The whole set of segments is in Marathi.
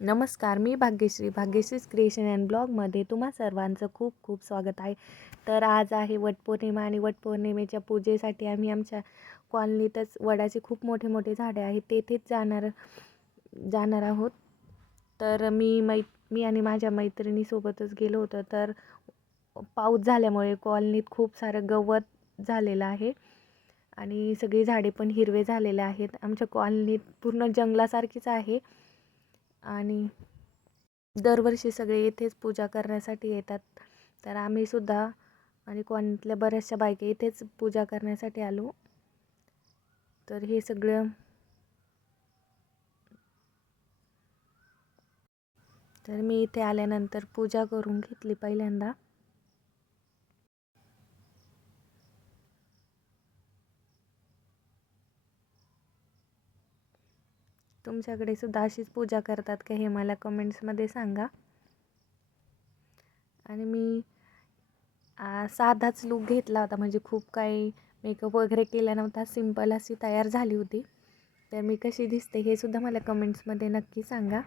नमस्कार मी भाग्यश्री. भाग्यश्रीज क्रिएशन अँड ब्लॉगमध्ये तुम्हा सर्वांचं खूप खूप स्वागत आहे. तर आज आहे वटपौर्णिमा आणि वटपौर्णिमेच्या पूजेसाठी आम्ही आमच्या कॉलनीतच वडाचे खूप मोठे मोठे झाडे आहेत. तेथेच जाणार जाणार आहोत. तर मी मै मी आणि माझ्या मैत्रिणीसोबतच गेलो होतो. तर पाऊस झाल्यामुळे कॉलनीत खूप सारं गवत झालेलं आहे आणि सगळी झाडे पण हिरवे झालेले आहेत. आमच्या कॉलनीत पूर्ण जंगलासारखीच आहे. आणि दरवर्षी सगळे इथेच पूजा करण्यासाठी येतात. तर आम्ही सुद्धा आणि कोणीतल्या बऱ्याचशा बायका इथेच पूजा करण्यासाठी आलो. तर हे सगळं तर मी इथे आल्यानंतर पूजा करून घेतली पहिल्यांदा. तुमच्याकडे सुद्धा अशीच पूजा करतात का हे मला कमेंट्समध्ये सांगा. आणि मी साधाच लूक घेतला होता. म्हणजे खूप काही मेकअप वगैरे केला नव्हता. सिंपल अशी तयार झाली होती. तर मी कशी दिसते हे सुद्धा मला कमेंट्समध्ये नक्की सांगा.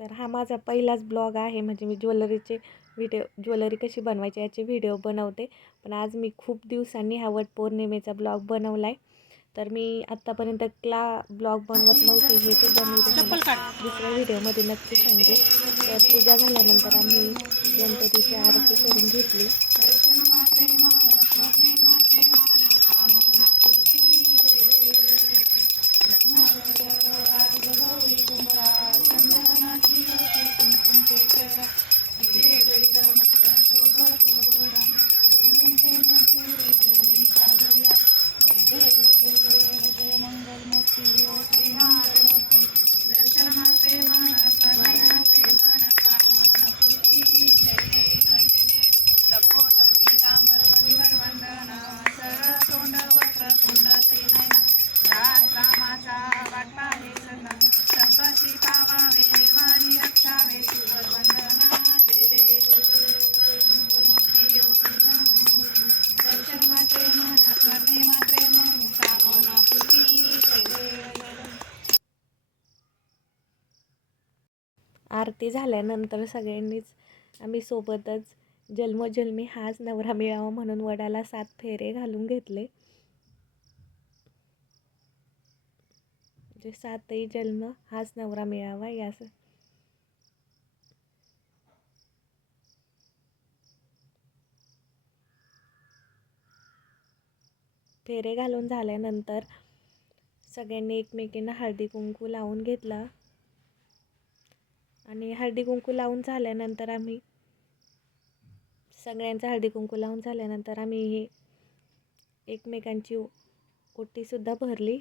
तर हा माझा पहिलाच ब्लॉग आहे. म्हणजे मी ज्वेलरीचे व्हिडिओ ज्वेलरी कशी बनवायची याचे व्हिडिओ बनवते. पण आज मी खूप दिवसांनी हा वट पौर्णिमेचा ब्लॉग बनवला आहे तर मी आत्तापर्यंत क्ला ब्लॉग बनवत नव्हते हे मी तुम्हाला दुसऱ्या व्हिडिओमध्ये नक्की सांगते तर पूजा झाल्यानंतर आम्ही गणपतीची आरती करून घेतली. आरती झाल्यानंतर सगळ्यांनीच आम्ही सोबतच जन्मोजन्मी हाच नवरा मिळावा म्हणून वडाला सात फेरे घालून घेतले. म्हणजे सातही जन्म हाच नवरा मिळावा यास फेरे घालून झाल्यानंतर सगळ्यांनी एकमेकींना हळदी कुंकू लावून घेतला. आणि हळदी कुंकू लावून झाल्यानंतर आम्ही सगळ्यांचा हळदी कुंकू लावून झाल्यानंतर आम्ही हे एकमेकांची ओटीसुद्धा भरली.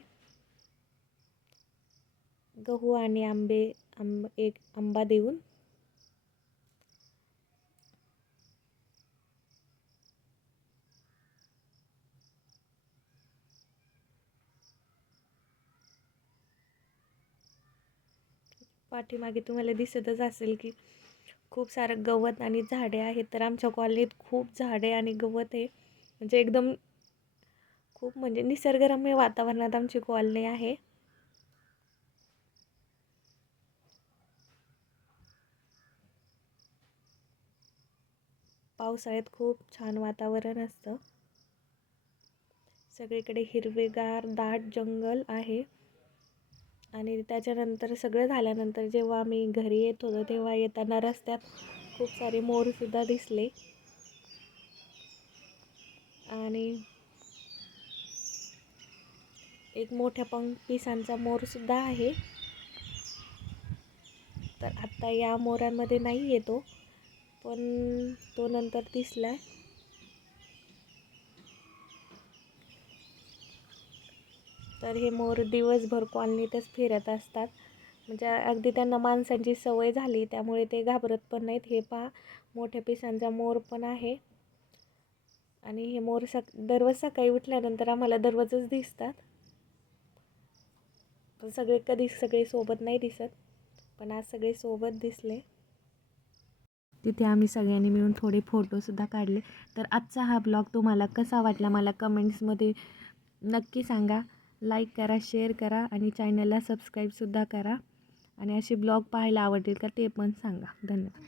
गहू आणि आंबे आंब एक आंबा देऊन पाठीमागे तुम्हाला दिसतच असेल की खूप सारं गवत आणि झाडे आहेत. तर आमच्या कॉलनीत खूप झाडे आणि गवत आहे. म्हणजे एकदम खूप म्हणजे निसर्गरम्य वातावरणात आमची कॉलनी आहे. पावसाळ्यात खूप छान वातावरण असतं. सगळीकडे हिरवेगार दाट जंगल आहे. आणि त्याच्यानंतर सगळं झाल्यानंतर जेव्हा आम्ही घरी येत होतो तेव्हा येताना रस्त्यात खूप सारे मोरसुद्धा दिसले. आणि एक मोठ्या पंख पिसांचा मोरसुद्धा आहे. तर आत्ता या मोरांमध्ये नाही येतो पण तो नंतर दिसला तर हे मोर दिवसभर कॉलनीतच फिरत असतात. म्हणजे अगदी त्यांना माणसांची सवय झाली त्यामुळे ते घाबरत पण नाहीत. हे पहा मोठ्या पिसांचा मोर पण आहे. आणि हे मोर सक दररोज सकाळी उठल्यानंतर आम्हाला दररोजच दिसतात. पण सगळे कधी सगळे सोबत नाही दिसत पण आज सगळे सोबत दिसले. तिथे आम्ही सगळ्यांनी मिळून थोडे फोटोसुद्धा काढले. तर आजचा हा ब्लॉग तुम्हाला कसा वाटला मला कमेंट्समध्ये नक्की सांगा. लाईक करा शेअर करा आणि चॅनलला सबस्क्राईबसुद्धा करा. आणि असे ब्लॉग पाहायला आवडतील का ते पण सांगा. धन्यवाद.